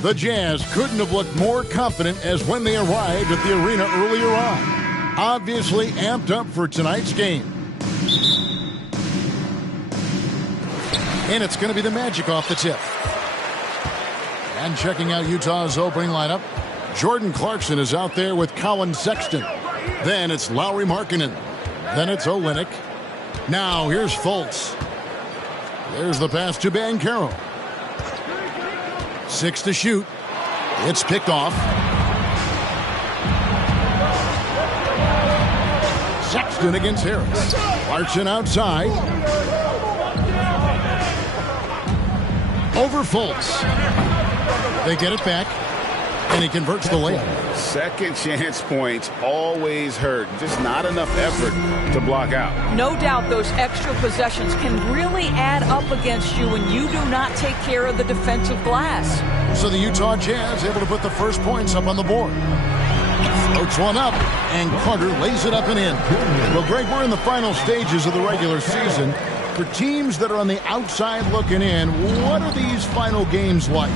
The Jazz couldn't have looked more confident as when they arrived at the arena earlier on. Obviously amped up for tonight's game. And it's going to be the Magic off the tip. And checking out Utah's opening lineup, Jordan Clarkson is out there with Colin Sexton. Then it's Lauri Markkanen. Then it's Olynyk. Now here's Fultz. There's the pass to Banchero. 6 to shoot. It's picked off. Sexton against Harris. Clarkson outside. Over Fultz. They get it back. And he converts the layup. Second chance points always hurt. Just not enough effort to block out. No doubt those extra possessions can really add up against you when you do not take care of the defensive glass. So the Utah Jazz able to put the first points up on the board. Floats one up, and Carter lays it up and in. Well, Greg, we're in the final stages of the regular season. For teams that are on the outside looking in, what are these final games like?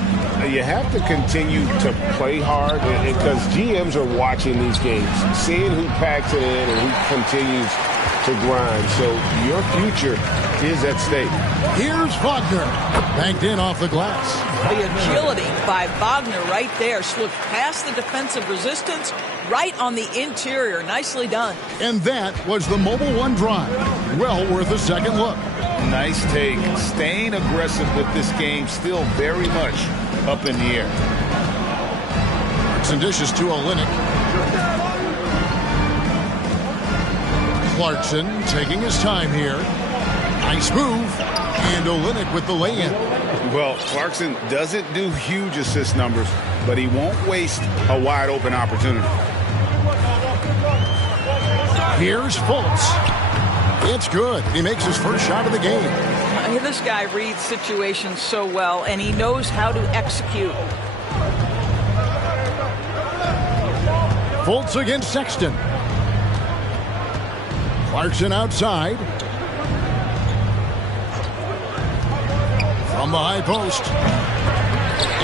You have to continue to play hard because GMs are watching these games, seeing who packs it in and who continues to grind. So your future is at stake. Here's Wagner. Banked in off the glass. The agility by Wagner right there. Slipped past the defensive resistance, right on the interior. Nicely done. And that was the Mobile One drive. Well worth a second look. Nice take. Staying aggressive with this game, still very much up in the air. Some dishes to Olynyk. Clarkson taking his time here. Nice move. And Olynyk with the lay-in. Well, Clarkson doesn't do huge assist numbers, but he won't waste a wide-open opportunity. Here's Fultz. It's good. He makes his first shot of the game. This guy reads situations so well, and he knows how to execute. Fultz against Sexton. Clarkson outside. From the high post.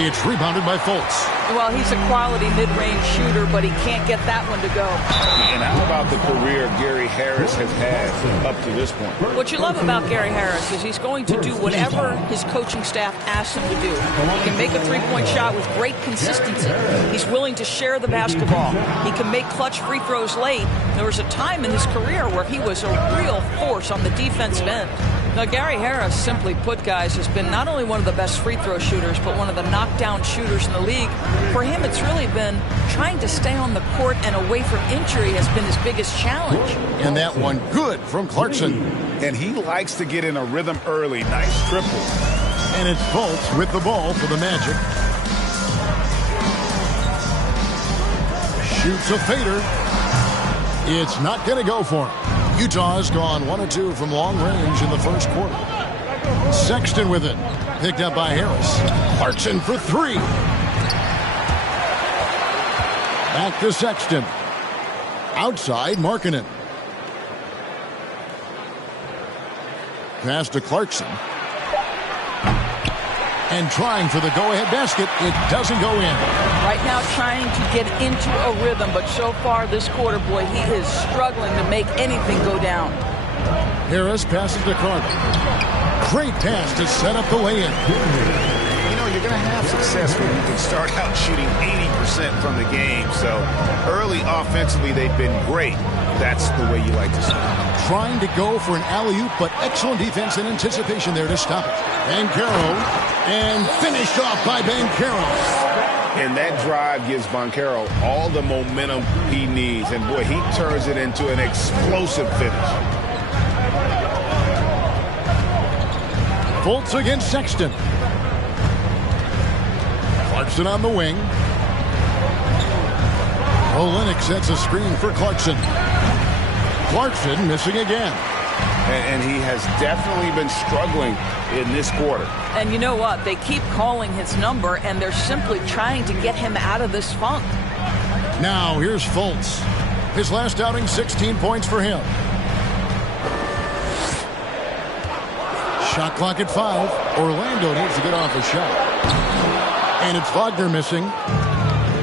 It's rebounded by Fultz. Well, he's a quality mid-range shooter, but he can't get that one to go. And how about the career Gary Harris has had up to this point? What you love about Gary Harris is he's going to do whatever his coaching staff asks him to do. He can make a three-point shot with great consistency. He's willing to share the basketball. He can make clutch free throws late. There was a time in his career where he was a real force on the defensive end. Now, Gary Harris, simply put, guys, has been not only one of the best free throw shooters, but one of the knockdown shooters in the league. For him, it's really been trying to stay on the court and away from injury has been his biggest challenge. And that one good from Clarkson. And he likes to get in a rhythm early. Nice triple. And it's Fultz with the ball for the Magic. Shoots a fader. It's not going to go for him. Utah's gone 1 of 2 from long range in the first quarter. Sexton with it. Picked up by Harris. Clarkson for 3. Back to Sexton. Outside, Markkanen. Pass to Clarkson. And trying for the go-ahead basket. It doesn't go in. Right now trying to get into a rhythm, but so far this quarter, boy, he is struggling to make anything go down. Harris passes to Carter. Great pass to set up the lay-in. You know, you're going to have success when you can start out shooting 80% from the game. So early offensively, they've been great. That's the way you like to start. Trying to go for an alley-oop, but excellent defense and anticipation there to stop it. Banchero, and finished off by Banchero. And that drive gives Banchero all the momentum he needs. And, boy, he turns it into an explosive finish. Fultz against Sexton. Clarkson on the wing. Olynyk sets a screen for Clarkson. Clarkson missing again. And he has definitely been struggling in this quarter. And you know what? They keep calling his number, and they're simply trying to get him out of this funk. Now, here's Fultz. His last outing, 16 points for him. Shot clock at 5. Orlando needs to get off a shot. And it's Wagner missing.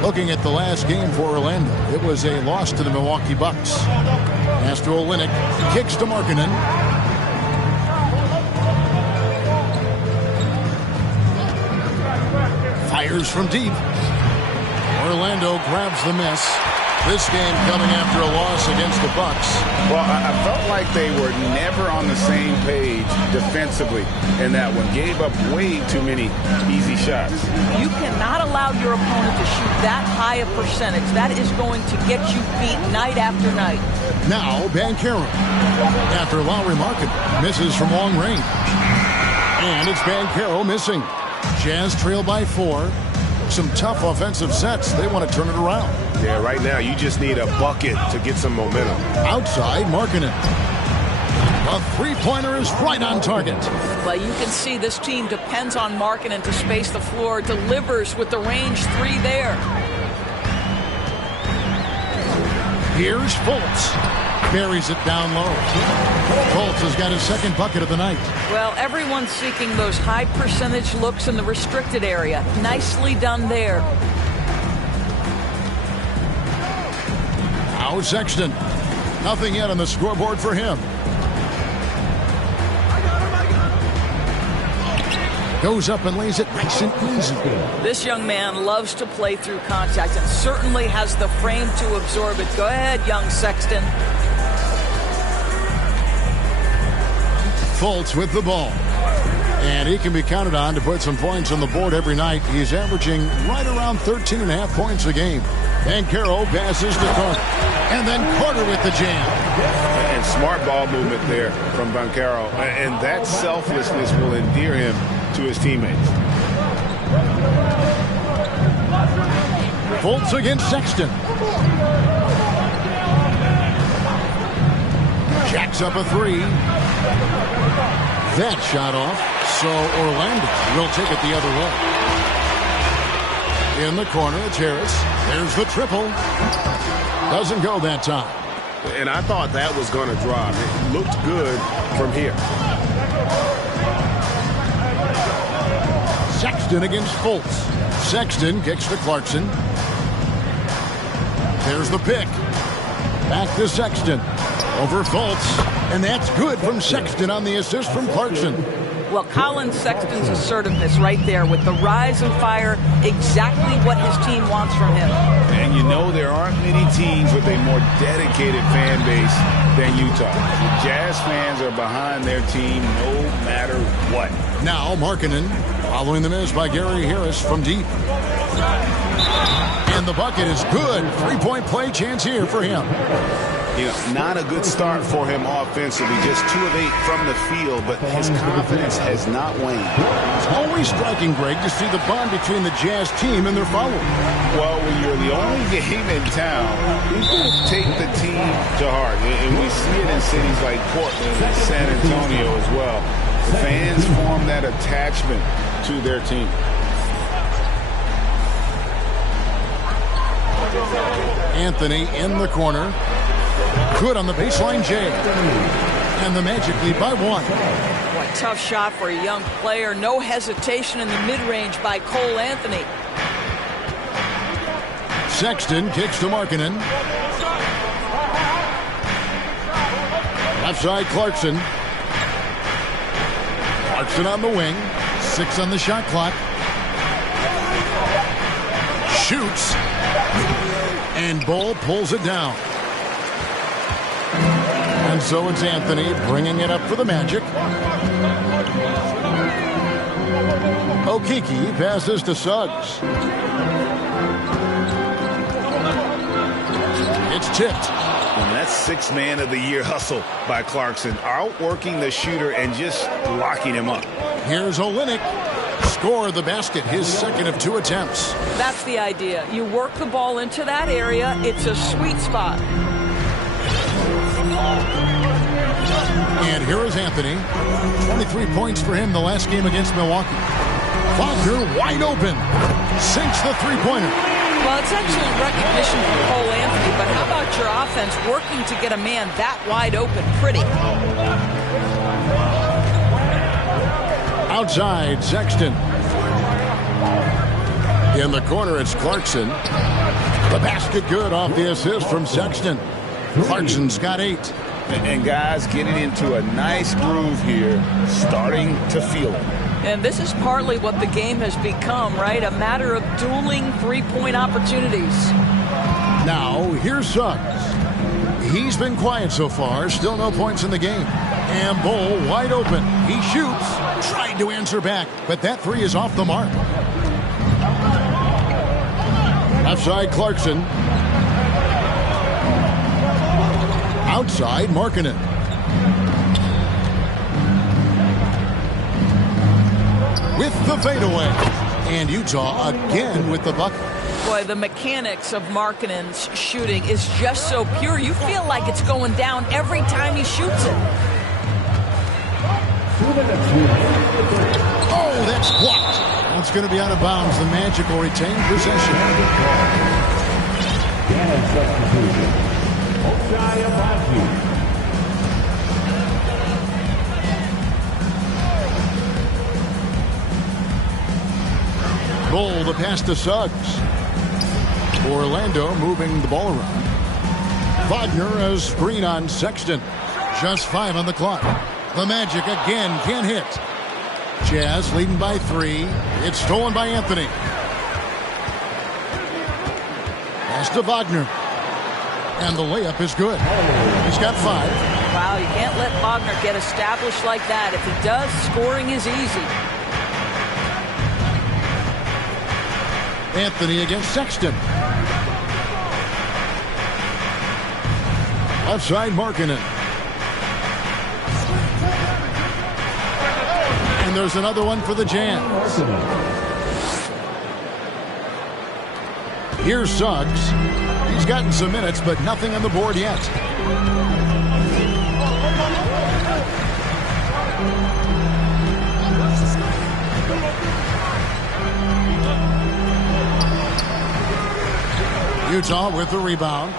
Looking at the last game for Orlando, it was a loss to the Milwaukee Bucks. Pass to Olynyk, kicks to Markkanen. Fires from deep. Orlando grabs the miss. This game coming after a loss against the Bucks. Well, I felt like they were never on the same page defensively in that one. Gave up way too many easy shots. You cannot allow your opponent to shoot that high a percentage. That is going to get you beat night after night. Now, Banchero. After Lowry Markkanen misses from long range. And it's Banchero missing. Jazz trail by 4. Some tough offensive sets. They want to turn it around. Yeah, right now you just need a bucket to get some momentum. Outside, Markkanen. A three-pointer is right on target. But you can see this team depends on Markkanen to space the floor. Delivers with the range 3 there. Here's Fultz. Buries it down low. Fultz has got his second bucket of the night. Well, everyone's seeking those high percentage looks in the restricted area. Nicely done there. Now Sexton. Nothing yet on the scoreboard for him. Goes up and lays it nice and easy. This young man loves to play through contact and certainly has the frame to absorb it. Go ahead, young Sexton. Fultz with the ball. And he can be counted on to put some points on the board every night. He's averaging right around 13.5 points a game. Banchero passes to Carter. And then Carter with the jam. And smart ball movement there from Banchero. And that selflessness will endear him to his teammates. Fultz against Sexton. Jacks up a 3. That shot off, so Orlando will take it the other way. In the corner, it's Harris. There's the triple. Doesn't go that time. And I thought that was going to drop. It looked good from here. Sexton against Fultz. Sexton kicks to Clarkson. There's the pick. Back to Sexton. Over Fultz. And that's good from Sexton on the assist from Clarkson. Well, Colin Sexton's assertiveness right there with the rise and fire, exactly what his team wants from him. And you know there aren't many teams with a more dedicated fan base than Utah. The Jazz fans are behind their team no matter what. Now Markkanen following the miss by Gary Harris from deep. And the bucket is good. Three-point play chance here for him. You know, not a good start for him offensively. Just 2 of 8 from the field, but his confidence has not waned. It's always striking, Greg, to see the bond between the Jazz team and their followers. Well, when you're the only game in town, people take the team to heart. And we see it in cities like Portland and San Antonio as well. Fans form that attachment to their team. Anthony in the corner. Good on the baseline, Jay. And the Magic lead by 1. Boy, tough shot for a young player. No hesitation in the mid-range by Cole Anthony. Sexton kicks to Markkanen. Left side, Clarkson. Clarkson on the wing. 6 on the shot clock. Shoots. And Ball pulls it down. And so it's Anthony bringing it up for the Magic. Okeke passes to Suggs. It's tipped. And that's 6th man of the year hustle by Clarkson. Outworking the shooter and just locking him up. Here's Olynyk. Score the basket, his second of 2 attempts. That's the idea. You work the ball into that area. It's a sweet spot. And here is Anthony. 23 points for him the last game against Milwaukee. Wagner wide open. Sinks the three-pointer. Well, it's excellent recognition from Cole Anthony, but how about your offense working to get a man that wide open? Pretty. Outside, Sexton. In the corner, it's Clarkson. The basket good off the assist from Sexton. Clarkson's got 8. And guys getting into a nice groove here, starting to feel it. And this is partly what the game has become, right? A matter of dueling three-point opportunities. Now, here's Suggs. He's been quiet so far. Still no points in the game. And Bull wide open. He shoots. Tried to answer back, but that three is off the mark. Left side, Clarkson. Outside, Markkanen. With the fadeaway. And Utah again with the bucket. Boy, the mechanics of Markkanen's shooting is just so pure. You feel like it's going down every time he shoots it. Oh, that's blocked. It's going to be out of bounds. The Magic will retain possession. Bull, the pass to Suggs. Orlando moving the ball around. Wagner a screen on Sexton. Just 5 on the clock. The Magic again can't hit. Jazz leading by 3. It's stolen by Anthony. Pass to Wagner. And the layup is good. He's got 5. Wow, you can't let Wagner get established like that. If he does, scoring is easy. Anthony against Sexton. Left side, Markkanen. And there's another one for the Jazz. Here's Suggs. He's gotten some minutes, but nothing on the board yet. Utah with the rebound.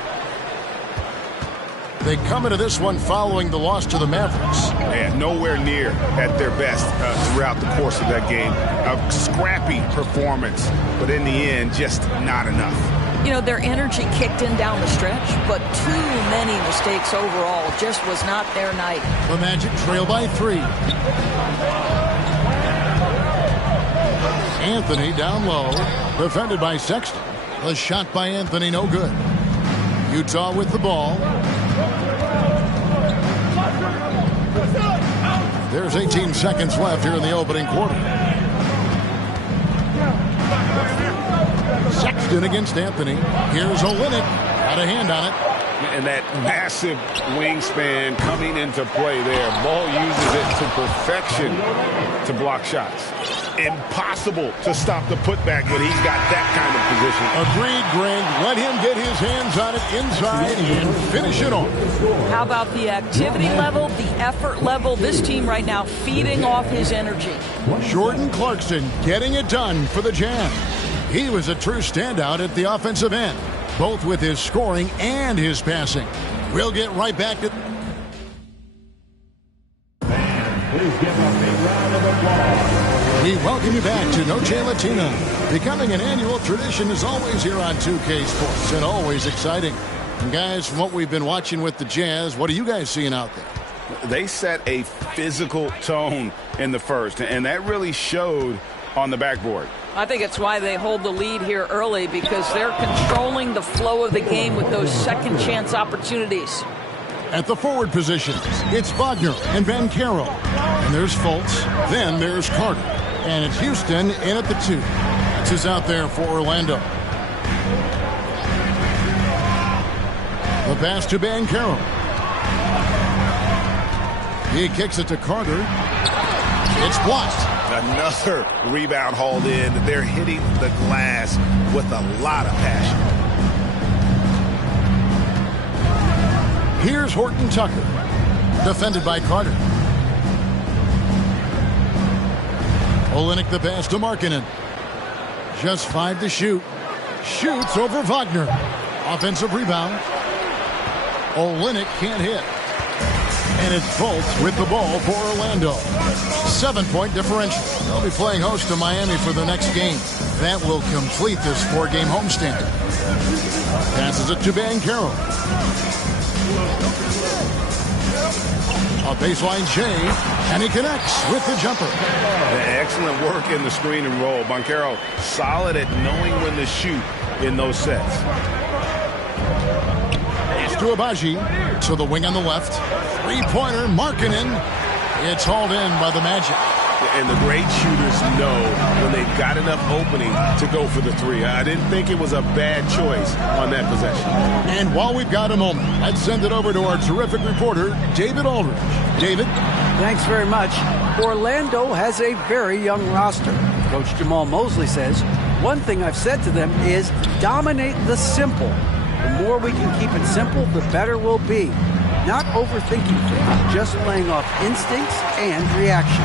They come into this one following the loss to the Mavericks. And nowhere near at their best throughout the course of that game. A scrappy performance, but in the end, just not enough. You know, their energy kicked in down the stretch, but too many mistakes overall. Just was not their night. The Magic trail by 3. Anthony down low, defended by Sexton. The shot by Anthony, no good. Utah with the ball. There's 18 seconds left here in the opening quarter. Sexton against Anthony. Here's Olynyk. Got a hand on it. And that massive wingspan coming into play there. Ball uses it to perfection to block shots. Impossible to stop the putback when he's got that kind of position. Agreed, Greg. Let him get his hands on it inside and finish it off. How about the activity level, the effort level? This team right now feeding off his energy. Jordan Clarkson getting it done for the Jazz. He was a true standout at the offensive end, both with his scoring and his passing. We'll get right back to... Please give a big round of applause. We welcome you back to Noche Latina. Becoming an annual tradition is always here on 2K Sports, and always exciting. And guys, from what we've been watching with the Jazz, what are you guys seeing out there? They set a physical tone in the first, and that really showed on the backboard. I think it's why they hold the lead here early, because they're controlling the flow of the game with those second chance opportunities. At the forward positions, it's Wagner and Banchero. And there's Fultz. Then there's Carter. And it's Houston in at the 2. This is out there for Orlando. The pass to Banchero. He kicks it to Carter. It's blocked. Another rebound hauled in. They're hitting the glass with a lot of passion. Here's Horton Tucker, defended by Carter. Olynyk the pass to Markkanen. Just 5 to shoot. Shoots over Wagner. Offensive rebound. Olynyk can't hit. And it's Fultz with the ball for Orlando. 7-point differential. They'll be playing host to Miami for the next game. That will complete this 4-game homestand. Passes it to Banchero. A baseline change, and he connects with the jumper. Excellent work in the screen and roll. Banchero solid at knowing when to shoot in those sets. Pass to Abaji, to the wing on the left. Three-pointer, Markkanen. It's hauled in by the Magic. And the great shooters know when they've got enough opening to go for the three. I didn't think it was a bad choice on that possession. And while we've got a moment, let's send it over to our terrific reporter, David Aldridge. David? Thanks very much. Orlando has a very young roster. Coach Jamal Mosley says, one thing I've said to them is dominate the simple. The more we can keep it simple, the better we'll be. Not overthinking things, just playing off instincts and reaction.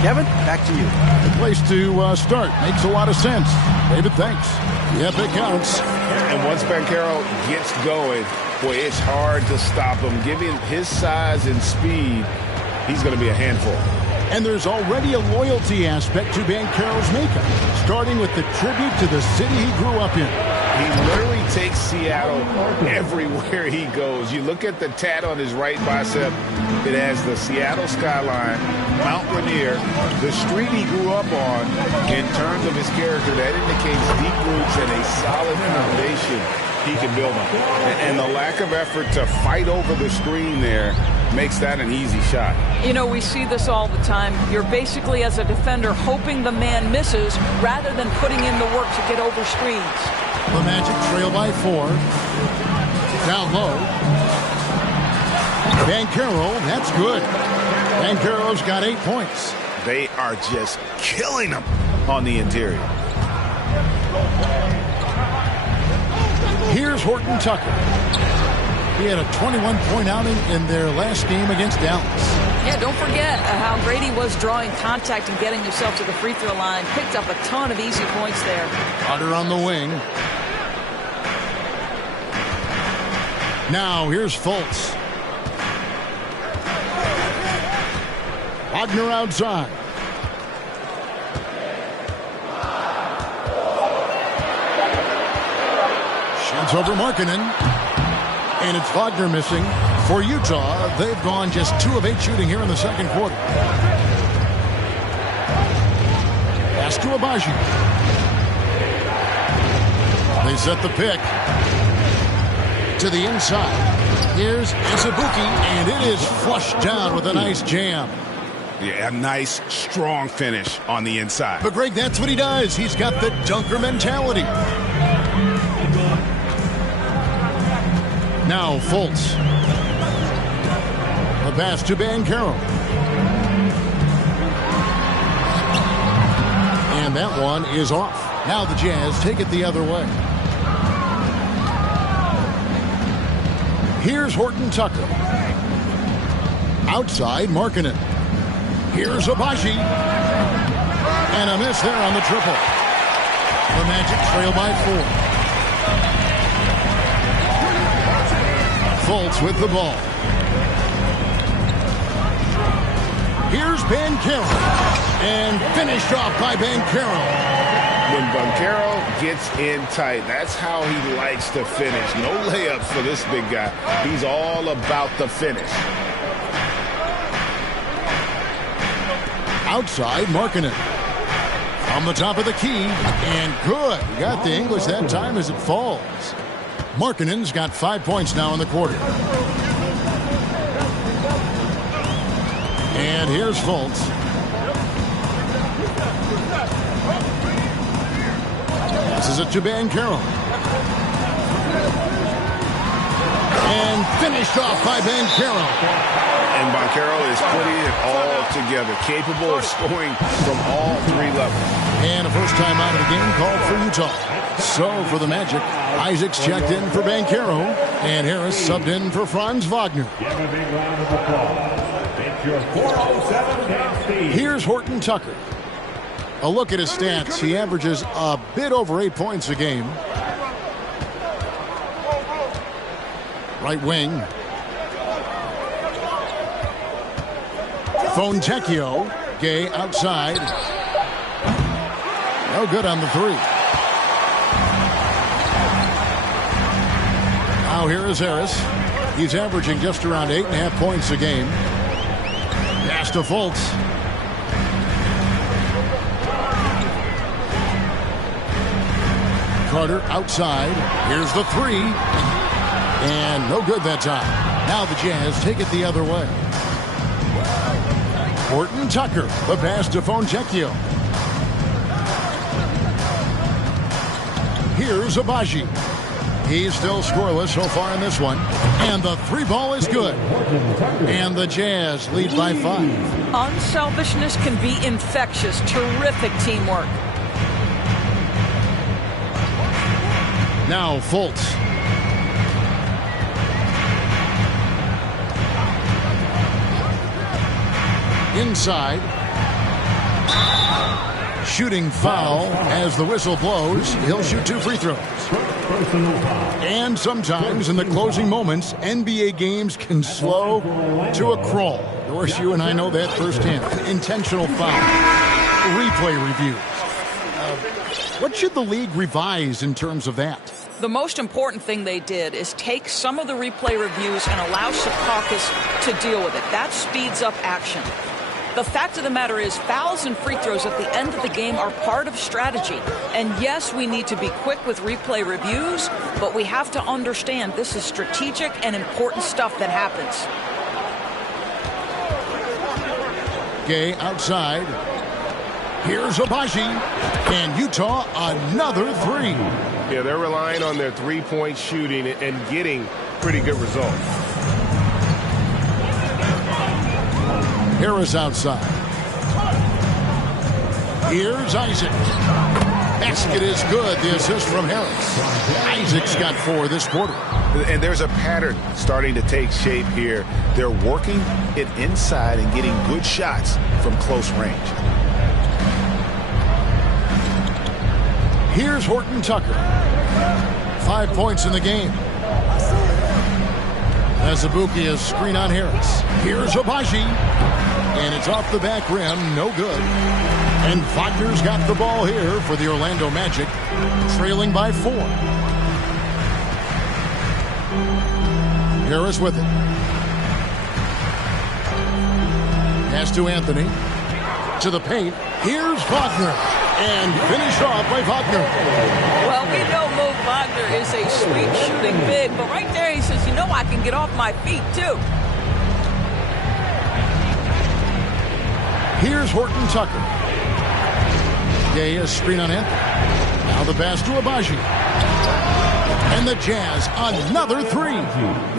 Kevin, back to you. The place to start. Makes a lot of sense. David, thanks. Yep, it counts. And once Banchero gets going, boy, it's hard to stop him. Given his size and speed, he's going to be a handful. And there's already a loyalty aspect to Banchero's makeup, starting with the tribute to the city he grew up in. He literally takes Seattle everywhere he goes. You look at the tat on his right bicep. It has the Seattle skyline, Mount Rainier, the street he grew up on. In terms of his character, that indicates deep roots and a solid foundation he can build on. And the lack of effort to fight over the screen there makes that an easy shot. You know, we see this all the time. You're basically, as a defender, hoping the man misses rather than putting in the work to get over screens. The Magic trail by 4. Down low. Banchero, that's good. Banchero's got 8 points. They are just killing them on the interior. Here's Horton Tucker. He had a 21-point outing in their last game against Dallas. Yeah, don't forget how great he was drawing contact and getting himself to the free throw line. Picked up a ton of easy points there. Carter on the wing. Now here's Fultz. Wagner outside. Shoots over Markkanen. And it's Wagner missing. For Utah, they've gone just 2 of 8 shooting here in the second quarter. Pass to Abaji. They set the pick. To the inside. Here's Isabuki, and it is flushed down with a nice jam. Yeah, a nice, strong finish on the inside. But, Greg, that's what he does. He's got the dunker mentality. Now Fultz. A pass to Banchero. And that one is off. Now the Jazz take it the other way. Here's Horton Tucker. Outside, Markkanen. Here's Abaji. And a miss there on the triple. The Magic trail by 4. Fultz with the ball. Here's Banchero. And finished off by Banchero. When Banchero gets in tight, that's how he likes to finish. No layups for this big guy. He's all about the finish. Outside, Markkanen. On the top of the key. And good. He got the English that time as it falls. Markkanen's got 5 points now in the quarter. And here's Fultz. Passes it to Banchero. And finished off by Banchero. And Banchero is putting it all together, capable of scoring from all 3 levels. And a first time out of the game called for Utah. So for the Magic, Isaacs checked in for Banchero, and Harris subbed in for Franz Wagner. Give a big round of applause. It's your 407 Here's Horton Tucker. A look at his stats. He averages a bit over 8 points a game. Right wing. Fontecchio. Gay outside. No good on the three. Now here is Harris. He's averaging just around 8.5 points a game. Pass to Fultz. Carter outside. Here's the three. And no good that time. Now the Jazz take it the other way. Horton Tucker. The pass to Fontecchio. Here's Abaji. He's still scoreless so far in this one. And the three ball is good. And the Jazz lead by 5. Unselfishness can be infectious. Terrific teamwork. Now Fultz. Inside. Shooting foul as the whistle blows. He'll shoot 2 free throws. And sometimes in the closing moments, NBA games can slow to a crawl. Of course, you and I know that firsthand. Intentional foul. Replay reviews. What should the league revise in terms of that? The most important thing they did is take some of the replay reviews and allow Secaucus to deal with it. That speeds up action. The fact of the matter is fouls and free throws at the end of the game are part of strategy. And yes, we need to be quick with replay reviews, but we have to understand this is strategic and important stuff that happens. Gay outside. Here's Abaji. And Utah another three. Yeah, they're relying on their three-point shooting and getting pretty good results. Harris outside. Here's Isaac. Basket is good. The assist from Harris. Isaac's got 4 this quarter. And there's a pattern starting to take shape here. They're working it inside and getting good shots from close range. Here's Horton Tucker. 5 points in the game. Azubuike is screen on Harris. Here's Abaji. And it's off the back rim. No good. And Wagner's got the ball here for the Orlando Magic. Trailing by 4. Harris with it. Pass to Anthony. To the paint. Here's Wagner. And finished off by Wagner. Well, we know Mo Wagner is a sweet shooting big, but right there he says, you know I can get off my feet too. Here's Horton Tucker. Gay is screen on Anthony. Now the pass to Abaji. And the Jazz another three.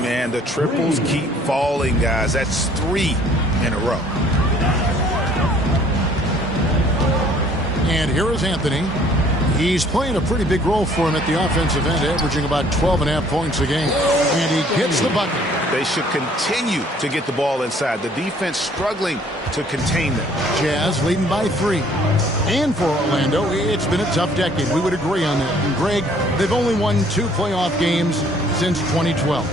Man, the triples keep falling, guys. That's 3 in a row. And here is Anthony. He's playing a pretty big role for him at the offensive end, averaging about 12.5 points a game. And he gets the bucket. They should continue to get the ball inside. The defense struggling to contain them. Jazz leading by 3. And for Orlando, it's been a tough decade. We would agree on that. And Greg, they've only won 2 playoff games since 2012.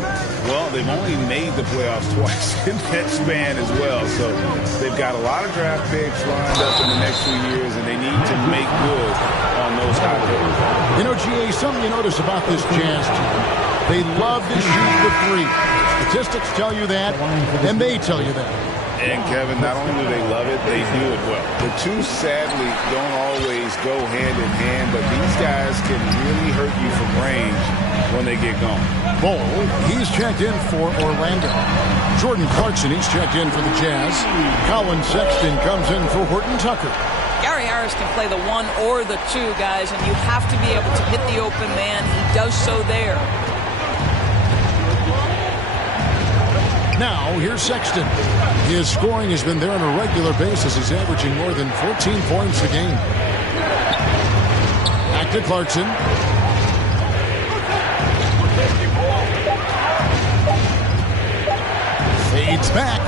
Well, they've only made the playoffs twice in that span as well. So they've got a lot of draft picks lined up in the next few years, and they need to make good on those hot hitters. You know, GA, something you notice about this Jazz team, they love to shoot the 3. Statistics tell you that, and they tell you that. And, Kevin, not only do they love it, they do it well. The two, sadly, don't always go hand in hand, but these guys can really hurt you from range when they get going. Bol, he's checked in for Orlando. Jordan Clarkson, he's checked in for the Jazz. Colin Sexton comes in for Horton Tucker. Gary Harris can play the 1 or the 2, guys, and you have to be able to hit the open man. He does so there. Now, here's Sexton. His scoring has been there on a regular basis. He's averaging more than 14 points a game. Back to Clarkson. Fades back.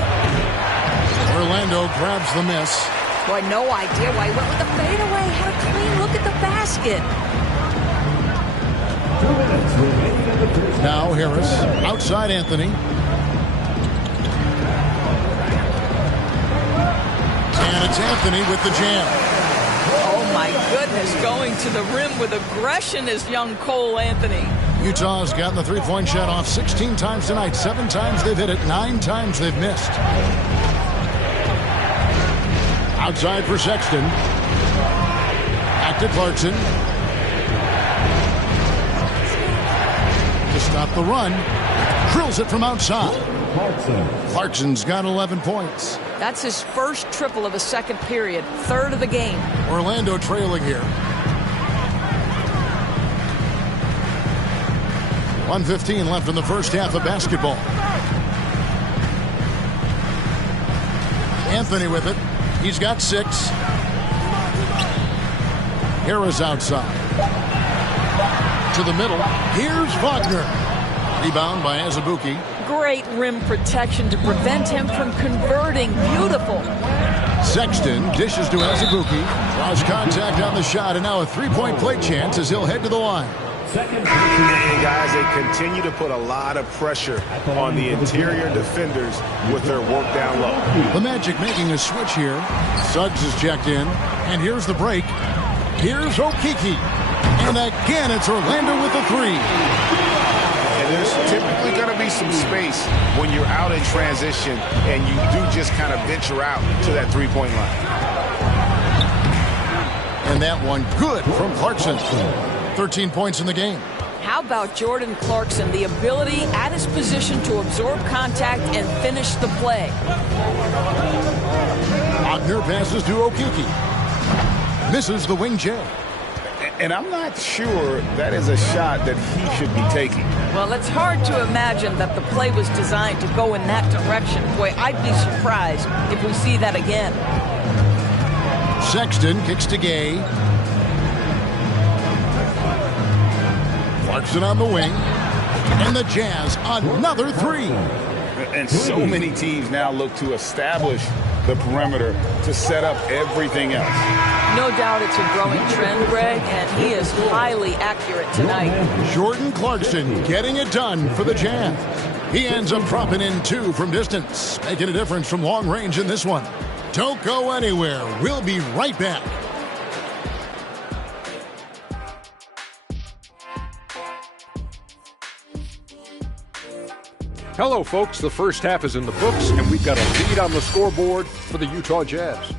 Orlando grabs the miss. Boy, no idea why he went with the fadeaway. Had a clean look at the basket. Now Harris. Outside Anthony. And it's Anthony with the jam. Oh, my goodness. Going to the rim with aggression is young Cole Anthony. Utah's gotten the three-point shot off 16 times tonight. 7 times they've hit it. 9 times they've missed. Outside for Sexton. Back to Clarkson. To stop the run. Drills it from outside. Clarkson's got 11 points. That's his first triple of a second period. Third of the game. Orlando trailing here. 1:15 left in the first half of basketball. Anthony with it. He's got 6. Harris outside. To the middle. Here's Wagner. Rebound by Azubuike. Great rim protection to prevent him from converting. Beautiful. Sexton dishes to Azubuike. Draws contact on the shot, and now a three-point play chance as he'll head to the line. And guys, they continue to put a lot of pressure on the interior defenders with their work down low. The Magic making a switch here. Suggs is checked in, and here's the break. Here's Okeke. And again, it's Orlando with the 3. And there's typically going to be some space when you're out in transition and you do just kind of venture out to that three-point line. And that one good from Clarkson. 13 points in the game. How about Jordan Clarkson, the ability at his position to absorb contact and finish the play. Wagner passes to Okeke. Misses the wing J. And I'm not sure that is a shot that he should be taking. Well, it's hard to imagine that the play was designed to go in that direction. Boy, I'd be surprised if we see that again. Sexton kicks to Gay. Clarkson on the wing. And the Jazz, another 3. And so many teams now look to establish the perimeter to set up everything else. No doubt it's a growing trend, Greg, and he is highly accurate tonight. Jordan Clarkson getting it done for the Jazz. He ends up dropping in 2 from distance, making a difference from long range in this one. Don't go anywhere. We'll be right back. Hello, folks. The first half is in the books, and we've got a lead on the scoreboard for the Utah Jazz.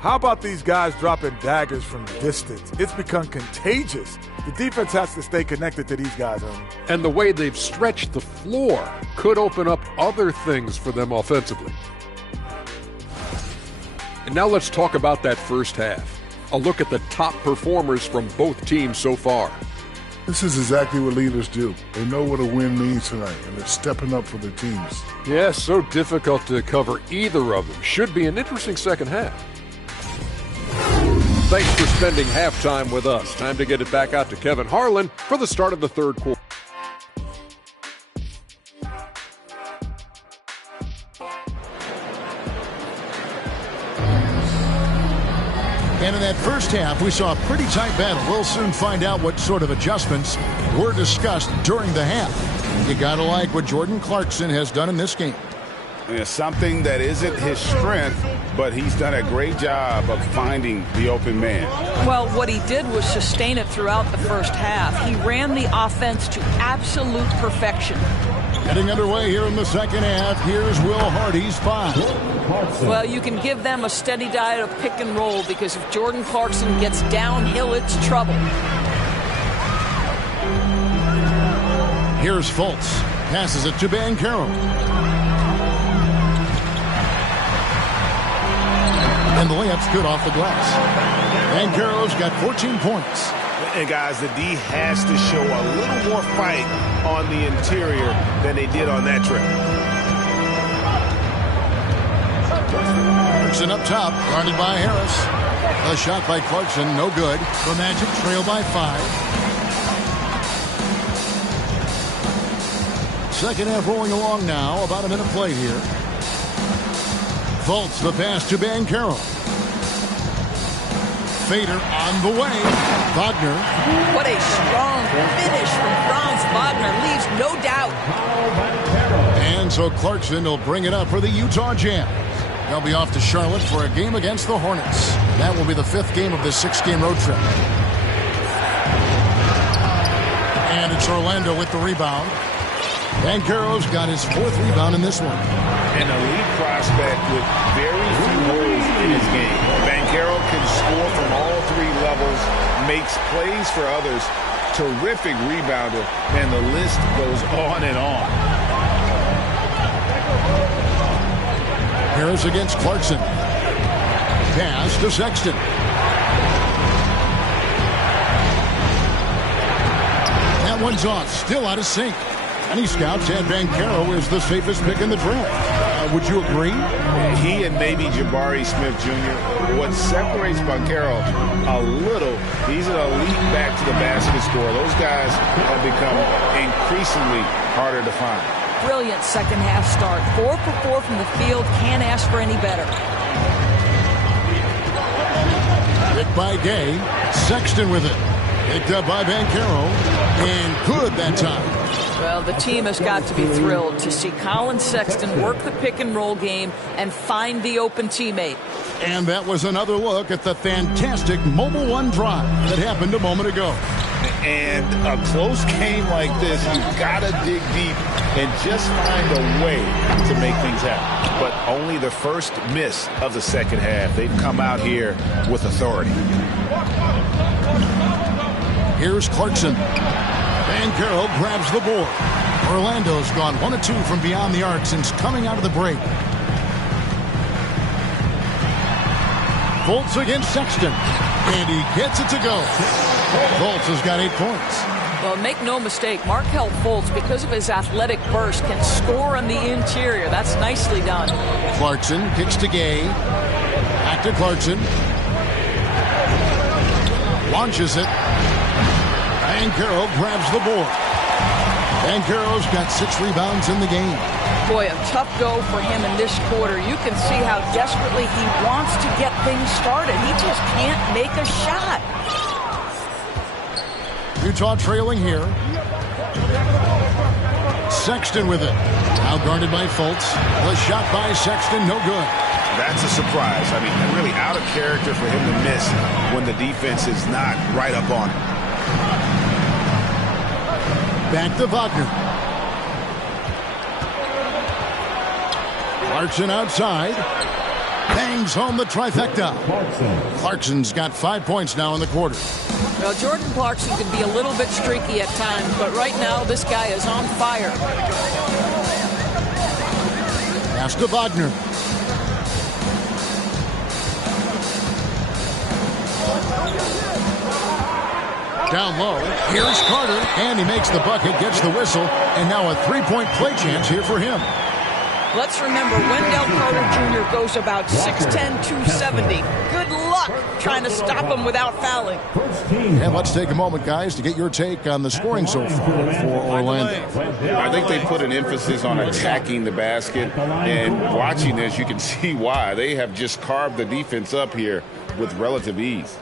How about these guys dropping daggers from distance? It's become contagious. The defense has to stay connected to these guys, Ernie. And the way they've stretched the floor could open up other things for them offensively. And now let's talk about that first half. A look at the top performers from both teams so far. This is exactly what leaders do. They know what a win means tonight, and they're stepping up for their teams. Yeah, so difficult to cover either of them. Should be an interesting second half. Thanks for spending halftime with us. Time to get it back out to Kevin Harlan for the start of the third quarter. And in that first half, we saw a pretty tight battle. We'll soon find out what sort of adjustments were discussed during the half. You got to like what Jordan Clarkson has done in this game. Yeah, something that isn't his strength, but he's done a great job of finding the open man. Well, what he did was sustain it throughout the first half. He ran the offense to absolute perfection. Getting underway here in the second half. Here's Will Hardy's 5. Well, you can give them a steady diet of pick and roll because if Jordan Clarkson gets downhill, it's trouble. Here's Fultz. Passes it to Banchero. And the layup's good off the glass. Banchero's got 14 points. And guys, the D has to show a little more fight on the interior than they did on that trip. Clarkson up top, guarded by Harris. A shot by Clarkson, no good. The Magic trail by 5. Second half rolling along now, about a minute played here. Fultz the pass to Banchero. Fader on the way. Wagner. What a strong finish from Franz Wagner. Leaves no doubt. And so Clarkson will bring it up for the Utah Jazz. They'll be off to Charlotte for a game against the Hornets. That will be the 5th game of this 6-game road trip. And it's Orlando with the rebound. Banchero's got his 4th rebound in this one. An elite prospect with very few holes in his game. Banchero can score from all 3 levels, makes plays for others, terrific rebounder, and the list goes on and on. Harris against Clarkson. Pass to Sexton. That one's off, still out of sync. Many scouts had Banchero as the safest pick in the draft. Would you agree? He and maybe Jabari Smith Jr. What separates Banchero a little, he's an elite back to the basket scorer. Those guys have become increasingly harder to find. Brilliant second half start. 4 for 4 from the field. Can't ask for any better. Hit by Gay. Sexton with it. Picked up by Banchero. And good that time. Well, the team has got to be thrilled to see Colin Sexton work the pick-and-roll game and find the open teammate. And that was another look at the fantastic Mobile One drive that happened a moment ago. And a close game like this, you've got to dig deep and just find a way to make things happen. But only the first miss of the second half. They've come out here with authority. Here's Clarkson. Banchero grabs the board. Orlando's gone 1 of 2 from beyond the arc since coming out of the break. Fultz against Sexton. And he gets it to go. Fultz has got 8 points. Well, make no mistake, Markelle Fultz, because of his athletic burst, can score on the interior. That's nicely done. Clarkson kicks to Gay. Back to Clarkson. Launches it. Banchero grabs the board. Banchero's got 6 rebounds in the game. Boy, a tough go for him in this quarter. You can see how desperately he wants to get things started. He just can't make a shot. Utah trailing here. Sexton with it. Now guarded by Fultz. The shot by Sexton, no good. That's a surprise. I mean, really out of character for him to miss when the defense is not right up on him. Back to Wagner. Clarkson outside. Bangs home the trifecta. Clarkson's got 5 points now in the quarter. Well, Jordan Clarkson can be a little bit streaky at times, but right now this guy is on fire. Pass to Wagner. Down low. Here's Carter, and he makes the bucket, gets the whistle, and now a 3-point play chance here for him. Let's remember, Wendell Carter Jr. goes about 6'10", 270. Good luck trying to stop him without fouling. And let's take a moment, guys, to get your take on the scoring so far for Orlando. I think they put an emphasis on attacking the basket, and watching this, you can see why. They have just carved the defense up here with relative ease.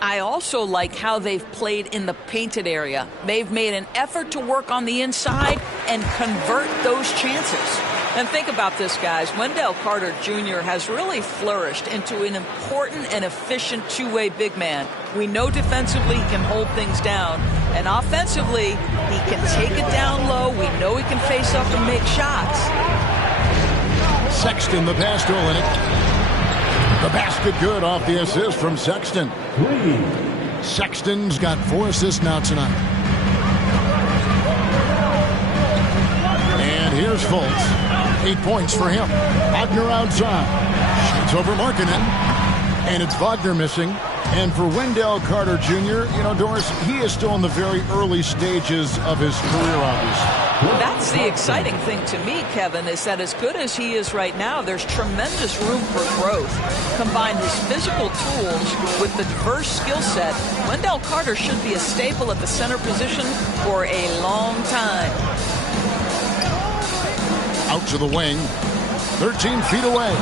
I also like how they've played in the painted area. They've made an effort to work on the inside and convert those chances. And think about this, guys. Wendell Carter Jr. has really flourished into an important and efficient two-way big man. We know defensively he can hold things down. And offensively, he can take it down low. We know he can face up and make shots. Sexton, the pass to Olynyk. The basket good off the assist from Sexton. Sexton's got 4 assists now tonight. And here's Fultz. 8 points for him. Wagner outside. Shoots over Markkanen. And it's Wagner missing. And for Wendell Carter Jr., you know, Doris, he is still in the very early stages of his career, obviously. That's the exciting thing to me, Kevin, is that as good as he is right now, there's tremendous room for growth. Combine his physical tools with the diverse skill set, Wendell Carter should be a staple at the center position for a long time. Out to the wing, 13 feet away,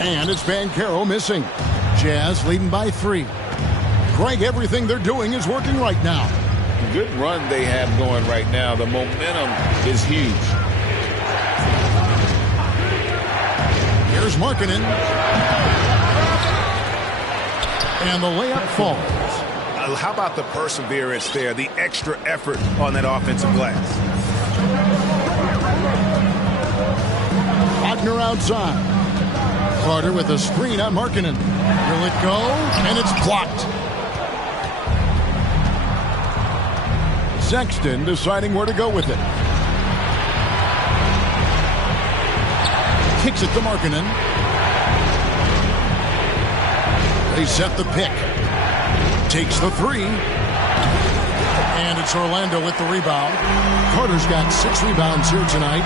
and it's Banchero missing. Jazz leading by 3. Greg, everything they're doing is working right now. Good run they have going right now. The momentum is huge. There's Markkanen. And the layup falls. How about the perseverance there, the extra effort on that offensive glass? Wagner outside. Carter with a screen on Markkanen. Will it go? And it's blocked. Sexton deciding where to go with it. Kicks it to Markkanen. They set the pick. Takes the three. And it's Orlando with the rebound. Carter's got 6 rebounds here tonight.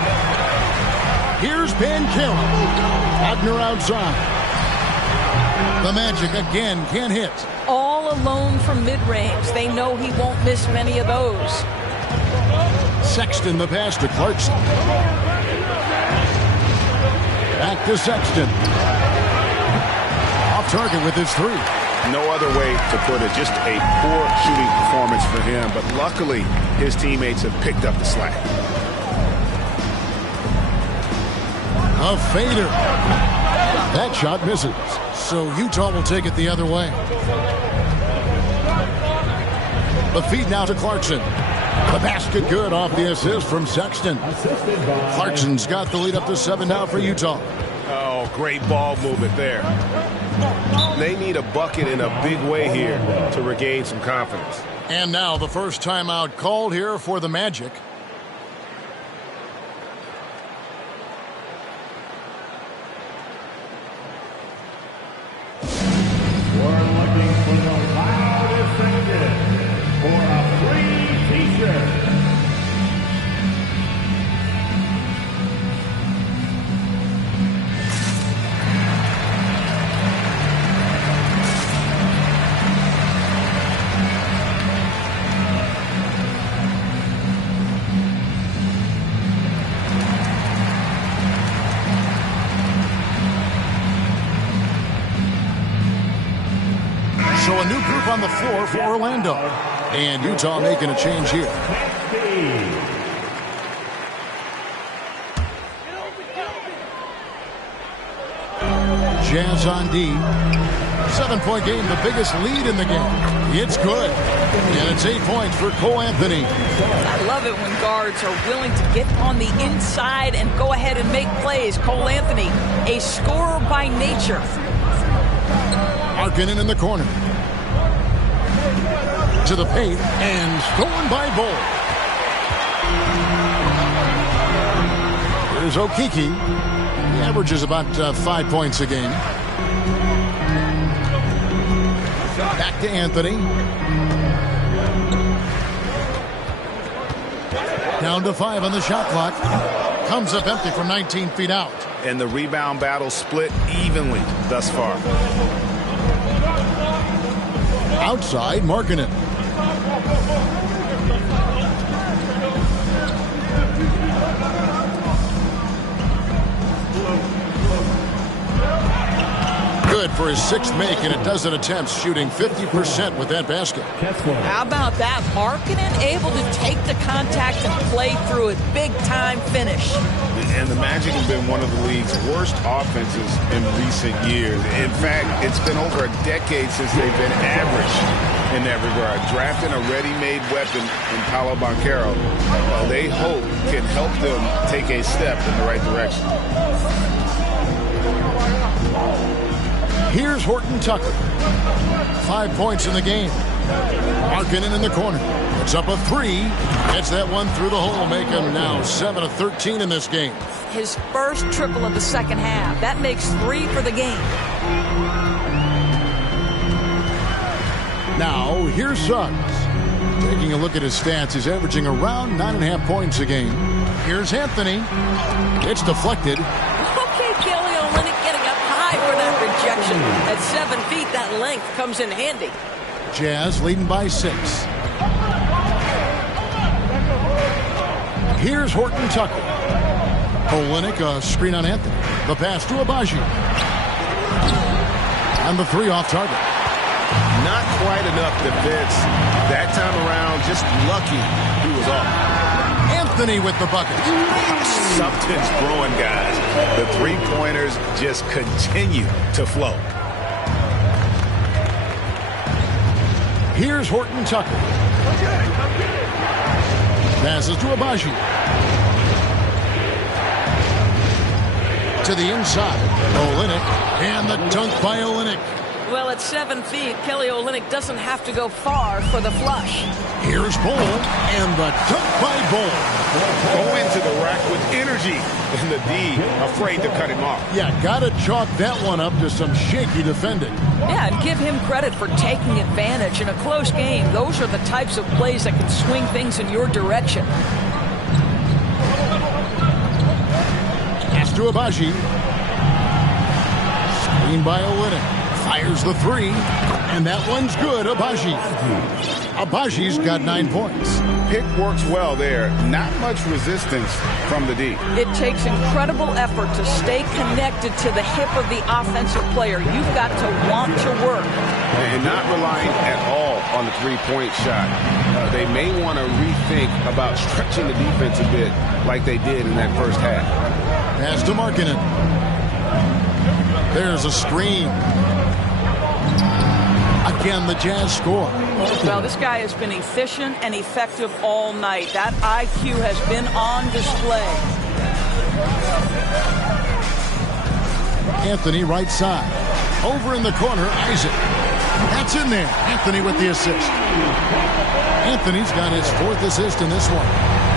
Here's Banchero. Wagner outside. The Magic again can't hit. All alone from mid-range. They know he won't miss many of those. Sexton the pass to Clarkson. Back to Sexton. Off target with his 3. No other way to put it. Just a poor shooting performance for him. But luckily, his teammates have picked up the slack. A fader. That shot misses. So Utah will take it the other way. The feed now to Clarkson. The basket good off the assist from Sexton. Clarkson's got the lead up to 7 now for Utah. Oh, great ball movement there. They need a bucket in a big way here to regain some confidence. And now the first timeout called here for the Magic. We're looking for the loudest section for a free t-shirt. So a new group on the floor for Orlando. And Utah making a change here. Jazz on D. 7-point game, the biggest lead in the game. It's good. And it's 8 points for Cole Anthony. I love it when guards are willing to get on the inside and go ahead and make plays. Cole Anthony, a scorer by nature. Markkanen in the corner. To the paint and stolen by Bull. Here's Okeke. He averages about 5 points a game. Back to Anthony. Down to 5 on the shot clock. Comes up empty from 19 feet out. And the rebound battle split evenly thus far. Outside, Markkanen. Good for his 6th make, and a dozen attempts, shooting 50% with that basket. How about that? Markkanen able to take the contact and play through it. Big-time finish. And the Magic have been one of the league's worst offenses in recent years. In fact, it's been over a decade since they've been average in that regard. Drafting a ready-made weapon in Paolo Banchero, they hope can help them take a step in the right direction. Here's Horton Tucker. 5 points in the game. Markkanen in the corner. Puts up a 3. Gets that one through the hole, make him now 7 of 13 in this game. His first triple of the second half. That makes 3 for the game. Now, here's Suggs. Taking a look at his stats, he's averaging around 9.5 points a game. Here's Anthony. It's deflected. Okay, Kelly Olynyk getting up high for that rejection. At 7 feet, that length comes in handy. Jazz leading by 6. Here's Horton Tucker. Olynyk, a screen on Anthony. The pass to Abaji. And the 3 off target. Not quite enough defense that time around. Just lucky he was off. Anthony with the bucket. Something's brewing, guys. The three-pointers just continue to flow. Here's Horton Tucker. Passes to Abaji. To the inside. Olynyk. And the dunk by Olynyk. Well, at 7 feet, Kelly Olynyk doesn't have to go far for the flush. Here's Bull, and the dunk by Bull. Go into the rack with energy, and the D afraid to cut him off. Yeah, gotta chalk that one up to some shaky defending. Yeah, and give him credit for taking advantage in a close game. Those are the types of plays that can swing things in your direction. Pass to Abaji. Screen by Olynyk. Fires the three, and that one's good. Abaji. Abaji's got 9 points. Pick works well there. Not much resistance from the D. It takes incredible effort to stay connected to the hip of the offensive player. You've got to want to work. And not relying at all on the three-point shot. They may want to rethink about stretching the defense a bit like they did in that first half. Pass to Markkanen. There's a screen. Again, the Jazz score. Well, this guy has been efficient and effective all night. That IQ has been on display. Anthony right side. Over in the corner, Isaac. That's in there. Anthony with the assist. Anthony's got his 4th assist in this one.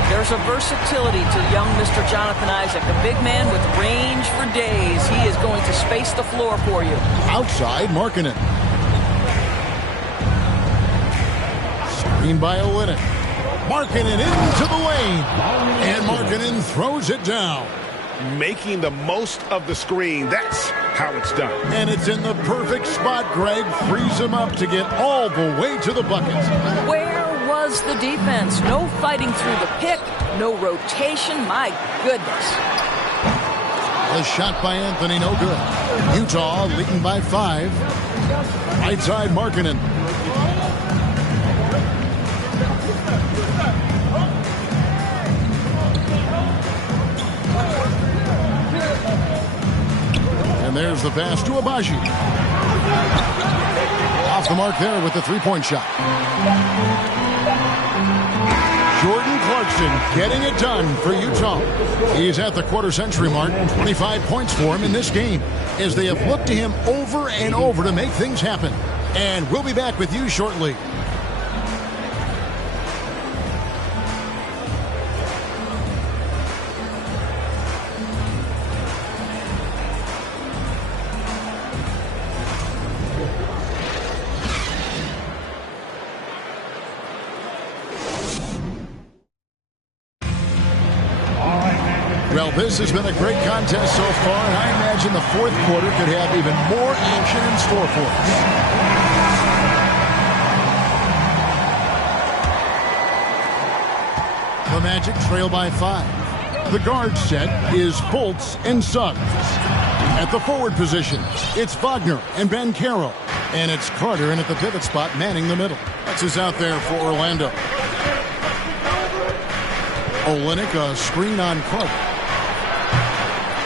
There's a versatility to young Mr. Jonathan Isaac, a big man with range for days. He is going to space the floor for you. Outside, Markkanen. Screen by Olynyk. Markkanen into the lane. And Markkanen throws it down. Making the most of the screen. That's how it's done. And it's in the perfect spot. Greg frees him up to get all the way to the bucket. Where was the defense? No fighting through the pick. No rotation. My goodness. The shot by Anthony, no good. Utah leading by 5. Right side, Markkanen. And there's the pass to Abaji. Off the mark there with the three-point shot. Jordan Clarkson getting it done for Utah. He's at the quarter-century mark. 25 points for him in this game as they have looked to him over and over to make things happen. And we'll be back with you shortly. Well, this has been a great contest so far, and I imagine the 4th quarter could have even more action in store for us. The Magic trail by 5. The guard set is Fultz and Suggs. At the forward positions, it's Wagner and Banchero. And it's Carter in at the pivot spot manning the middle. That's who's out there for Orlando. Olynyk, a screen on Carter.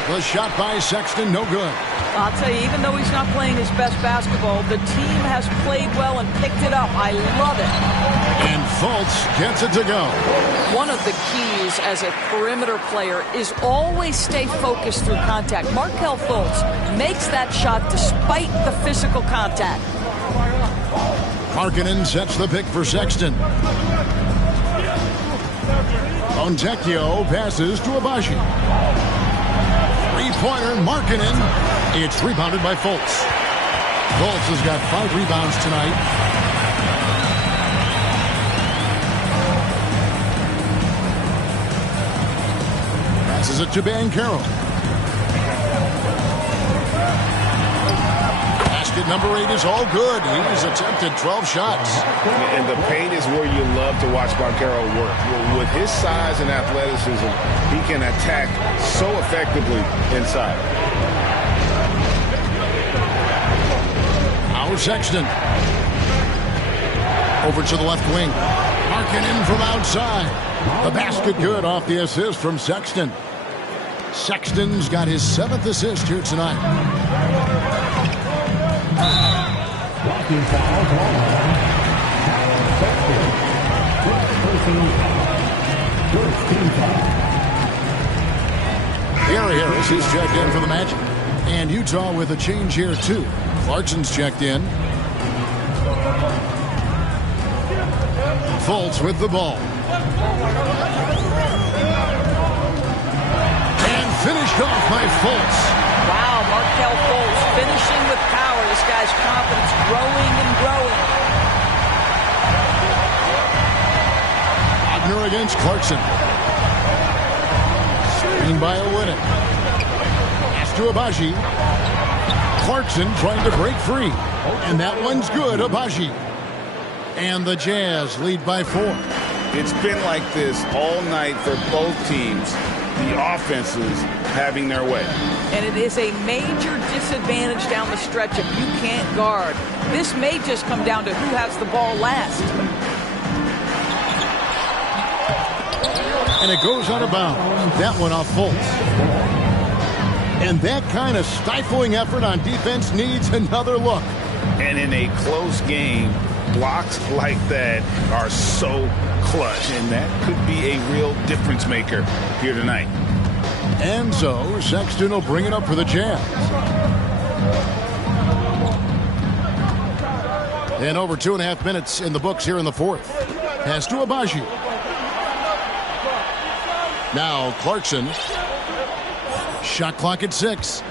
The shot by Sexton, no good. I'll tell you, even though he's not playing his best basketball, the team has played well and picked it up. I love it. And Fultz gets it to go. One of the keys as a perimeter player is always stay focused through contact. Markelle Fultz makes that shot despite the physical contact. Markkanen sets the pick for Sexton. Fontecchio passes to Abaji. Three-pointer, Markkanen. It's rebounded by Fultz. Fultz has got 5 rebounds tonight. Passes it to Banchero. Basket number 8 is all good. He's attempted 12 shots. And the paint is where you love to watch Banchero work. With his size and athleticism, he can attack so effectively inside. Now Sexton. Over to the left wing. Markkanen from outside. The basket good off the assist from Sexton. Sexton's got his 7th assist here tonight. Gary Harris is checked in for the Magic. And Utah with a change here, too. Clarkson's checked in. Fultz with the ball. And finished off by Fultz. Wow, Markelle Fultz finishing with power. This guy's confidence growing and growing. Wagner against Clarkson. Screen by Olynyk. Pass to Agbaji. Clarkson trying to break free. And that one's good, Agbaji. And the Jazz lead by 4. It's been like this all night for both teams. The offenses having their way. And it is a major disadvantage down the stretch if you can't guard. This may just come down to who has the ball last. And it goes out of bounds. That one off Fultz. And that kind of stifling effort on defense needs another look. And in a close game, blocks like that are so clutch, and that could be a real difference maker here tonight. And so Sexton will bring it up for the Jazz. And over 2.5 minutes in the books here in the 4th. Pass to Agbaji. Now Clarkson. Shot clock at 6.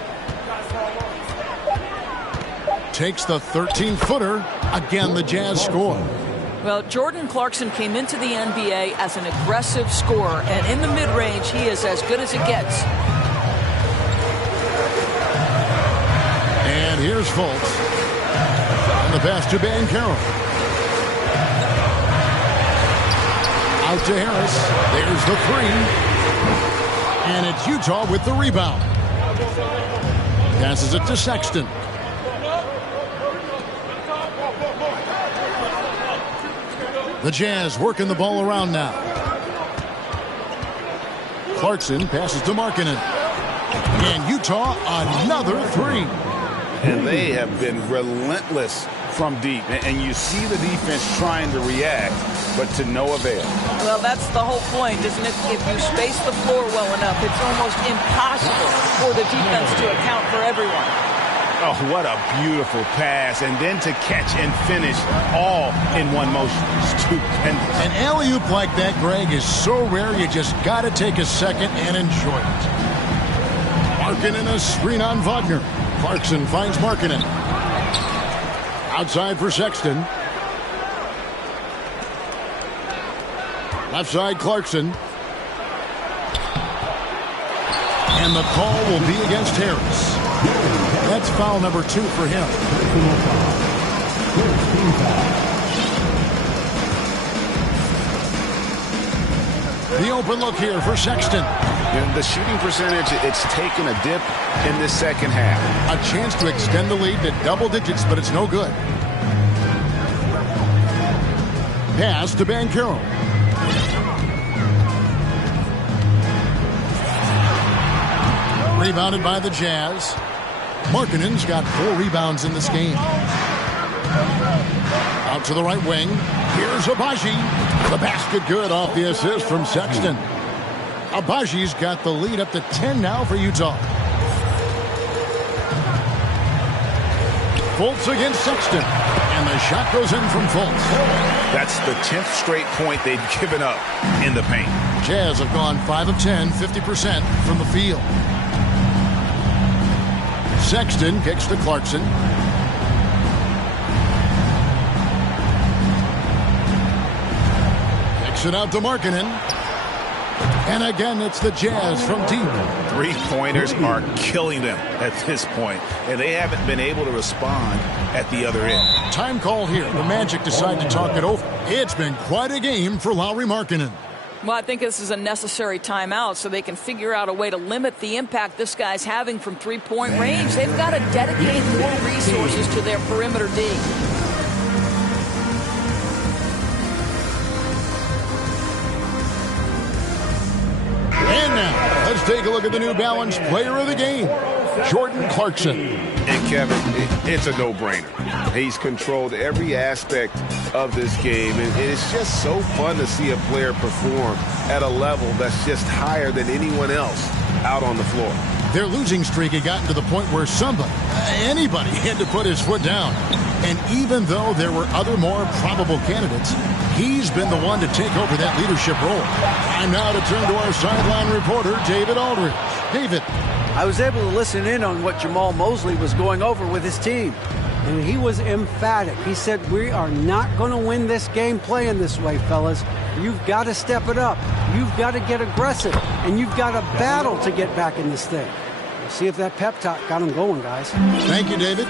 Takes the 13-footer. Again, the Jazz score. Well, Jordan Clarkson came into the NBA as an aggressive scorer, and in the mid-range, he is as good as it gets. And here's Fultz. And the pass to Banchero. Out to Harris. There's the 3. And it's Utah with the rebound. Passes it to Sexton. The Jazz working the ball around now. Clarkson passes to Markkanen. And Utah another 3. And they have been relentless from deep. And you see the defense trying to react, but to no avail. Well, that's the whole point, isn't it? If you space the floor well enough, it's almost impossible for the defense to account for everyone. Oh, what a beautiful pass. And then to catch and finish all in one motion. Stupendous. An alley-oop like that, Greg, is so rare you just got to take a second and enjoy it. Markkanen a screen on Wagner. Clarkson finds Markkanen. Outside for Sexton. Left side, Clarkson. And the call will be against Harris. That's foul number 2 for him. The open look here for Sexton. And the shooting percentage, it's taken a dip in this second half. A chance to extend the lead to double digits, but it's no good. Pass to Banchero. Rebounded by the Jazz. Markkanen's got 4 rebounds in this game. Out to the right wing. Here's Agbaji. The basket good off the assist from Sexton. Agbaji's got the lead up to 10 now for Utah. Fultz against Sexton. And the shot goes in from Fultz. That's the 10th straight point they've given up in the paint. Jazz have gone 5 of 10, 50% from the field. Sexton kicks to Clarkson. Kicks it out to Markkanen. And again, it's the Jazz from deep. 3-pointers are killing them at this point, and they haven't been able to respond at the other end. Time call here. The Magic decide to talk it over. It's been quite a game for Lauri Markkanen. Well, I think this is a necessary timeout so they can figure out a way to limit the impact this guy's having from three-point range. They've got to dedicate more resources to their perimeter D. take a look at the New Balance player of the game, Jordan Clarkson. And Kevin, it's a no-brainer. He's controlled every aspect of this game, and it's just so fun to see a player perform at a level that's just higher than anyone else out on the floor. Their losing streak had gotten to the point where anybody had to put his foot down. And even though there were other more probable candidates, he's been the one to take over that leadership role. Time now to turn to our sideline reporter, David Aldridge. David. I was able to listen in on what Jamal Mosley was going over with his team. And he was emphatic. He said, we are not going to win this game playing this way, fellas. You've got to step it up. You've got to get aggressive. And you've got to battle to get back in this thing. We'll see if that pep talk got him going, guys. Thank you, David.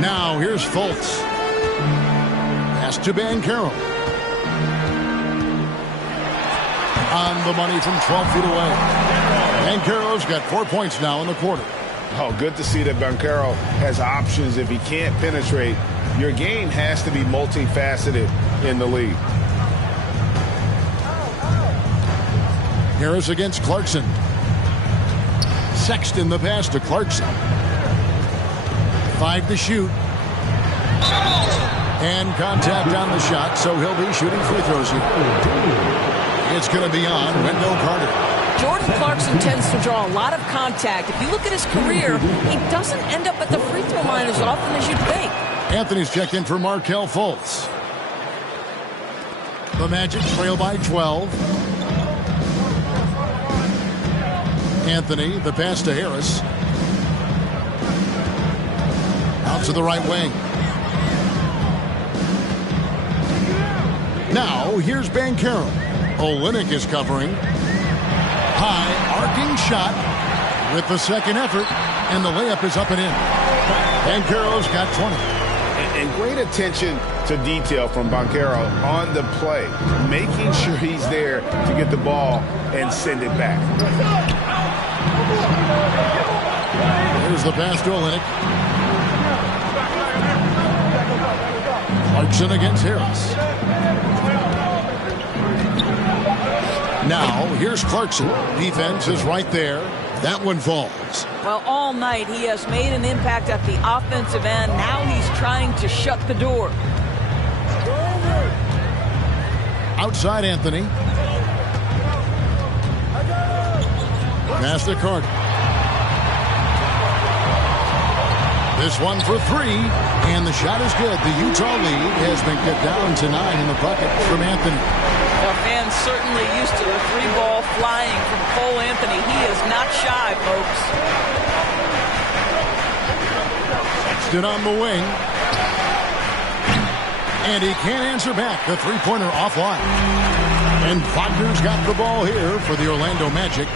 Now, here's Fultz. Pass to Banchero. On the money from 12 feet away. Banchero's got 4 points now in the quarter. Oh, good to see that Banchero has options. If he can't penetrate, your game has to be multifaceted in the league. Harris against Clarkson. Sexton the pass to Clarkson. 5 to shoot. And contact on the shot, so he'll be shooting free throws here. It's going to be on Wendell Carter. Jordan Clarkson tends to draw a lot of contact. If you look at his career, he doesn't end up at the free throw line as often as you'd think. Anthony's checked in for Markelle Fultz. The Magic trail by 12. Anthony, the pass to Harris. Out to the right wing. Now, here's Banchero. Olynyk is covering. High, arcing shot with the second effort, and the layup is up and in. Banchero's got 20. And great attention to detail from Banchero on the play, making sure he's there to get the ball and send it back. Here's the pass to Olynyk. Clarkson against Harris. Now, here's Clarkson. Defense is right there. That one falls. Well, all night he has made an impact at the offensive end. Now he's trying to shut the door. Outside Anthony. Pass to Carter. This one for 3, and the shot is good. The Utah lead has been cut down to 9 in the bucket from Anthony. The fans certainly used to the 3-ball flying from Cole Anthony. He is not shy, folks. Stood on the wing. And he can't answer back. The three-pointer offline. And Wagner's got the ball here for the Orlando Magic.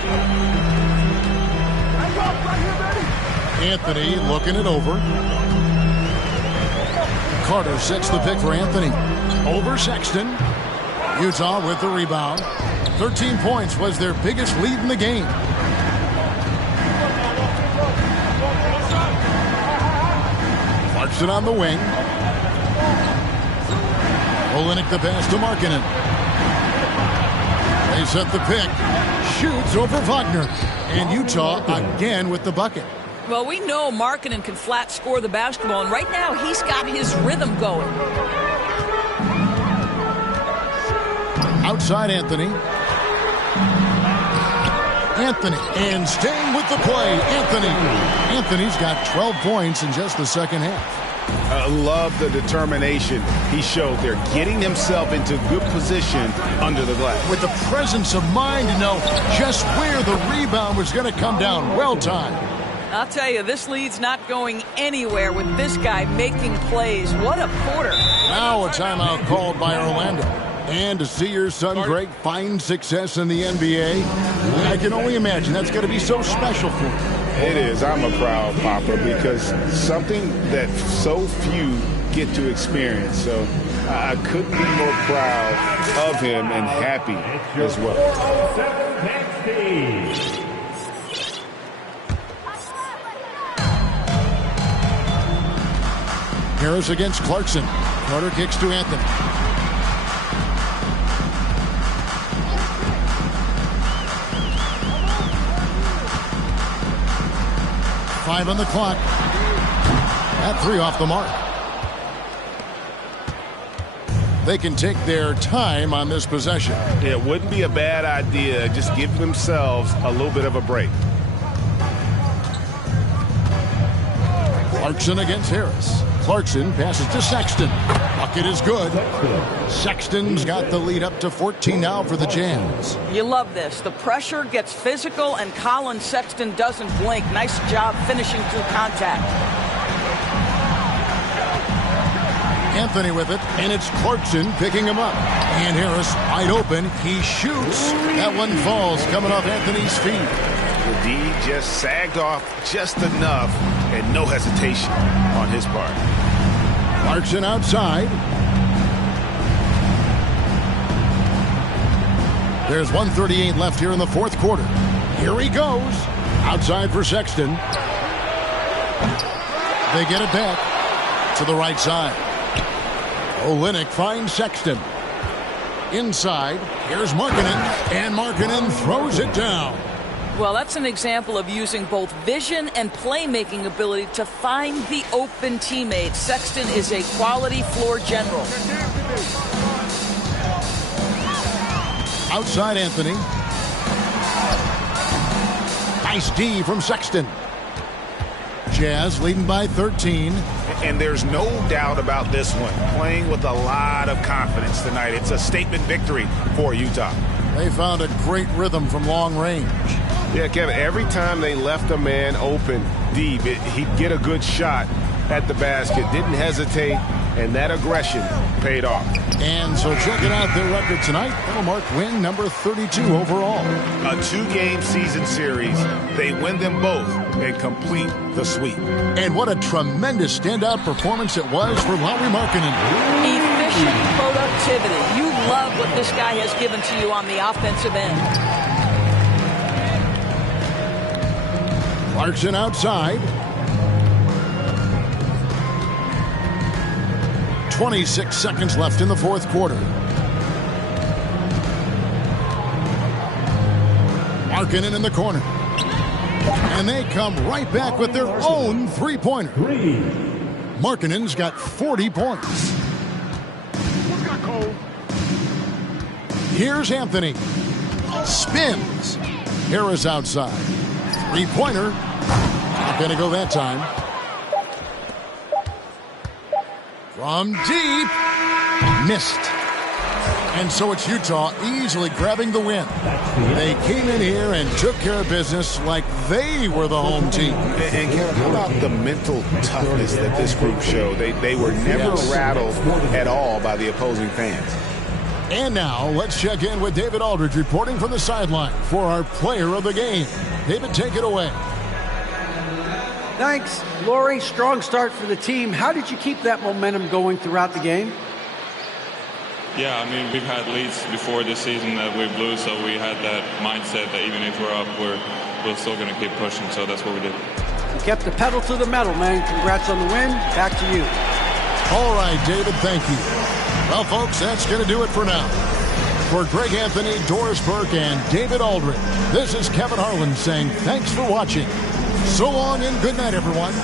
Anthony looking it over. Carter sets the pick for Anthony. Over Sexton. Utah with the rebound. 13 points was their biggest lead in the game. Clarkson on the wing. Olynyk the pass to Markkanen. They set the pick. Shoots over Wagner. And Utah again with the bucket. Well, we know Markkanen can flat score the basketball, and right now he's got his rhythm going. Outside Anthony. Anthony, and staying with the play, Anthony. Anthony's got 12 points in just the second half. I love the determination he showed there, getting himself into good position under the glass. With the presence of mind to know just where the rebound was going to come down. Well timed. I'll tell you, this lead's not going anywhere with this guy making plays. What a quarter. Now a timeout called by Orlando. And to see your son, Greg, find success in the NBA, I can only imagine that's going to be so special for him. It is. I'm a proud papa because something that so few get to experience. So I couldn't be more proud of him and happy as well. Harris against Clarkson. Carter kicks to Anthony. 5 on the clock. At 3 off the mark. They can take their time on this possession. It wouldn't be a bad idea. Just give themselves a little bit of a break. Clarkson against Harris. Clarkson passes to Sexton. Bucket is good. Sexton's got the lead up to 14 now for the Jams. You love this. The pressure gets physical, and Colin Sexton doesn't blink. Nice job finishing through contact. Anthony with it, and it's Clarkson picking him up. And Harris wide open. He shoots. That one falls, coming off Anthony's feet. The D just sagged off just enough, and no hesitation on his part. Clarkson outside. There's 1:38 left here in the fourth quarter. Here he goes. Outside for Sexton. They get it back to the right side. Olynyk finds Sexton. Inside, here's Markkanen, and Markkanen throws it down. Well, that's an example of using both vision and playmaking ability to find the open teammate. Sexton is a quality floor general. Outside Anthony. Nice D from Sexton. Jazz leading by 13. And there's no doubt about this one. Playing with a lot of confidence tonight. It's a statement victory for Utah. They found a great rhythm from long range. Yeah, Kevin, every time they left a man open deep, he'd get a good shot at the basket. Didn't hesitate, and that aggression paid off. And so checking out their record tonight, that'll mark win number 32 overall. A 2-game season series. They win them both and complete the sweep. And what a tremendous standout performance it was for Lauri Markkanen. Efficient productivity. You love what this guy has given to you on the offensive end. Clarkson outside. 26 seconds left in the fourth quarter. Markkanen in the corner. And they come right back with their own three-pointer. Markkanen's got 40 points. Here's Anthony. Spins. Harris outside. Three-pointer. Not going to go that time. From deep. Missed. And so it's Utah easily grabbing the win. They came in here and took care of business like they were the home team. And how about the mental toughness that this group showed? They were never rattled at all by the opposing fans. And now let's check in with David Aldridge reporting from the sideline for our player of the game. David, take it away. Thanks, Lauri. Strong start for the team. How did you keep that momentum going throughout the game? Yeah, I mean, we've had leads before this season that we blew, so we had that mindset that even if we're up, we're still going to keep pushing, so that's what we did. You kept the pedal to the metal, man. Congrats on the win. Back to you. All right, David, thank you. Well, folks, that's going to do it for now. For Greg Anthony, Doris Burke, and David Aldridge, this is Kevin Harlan saying thanks for watching. So long and good night, everyone.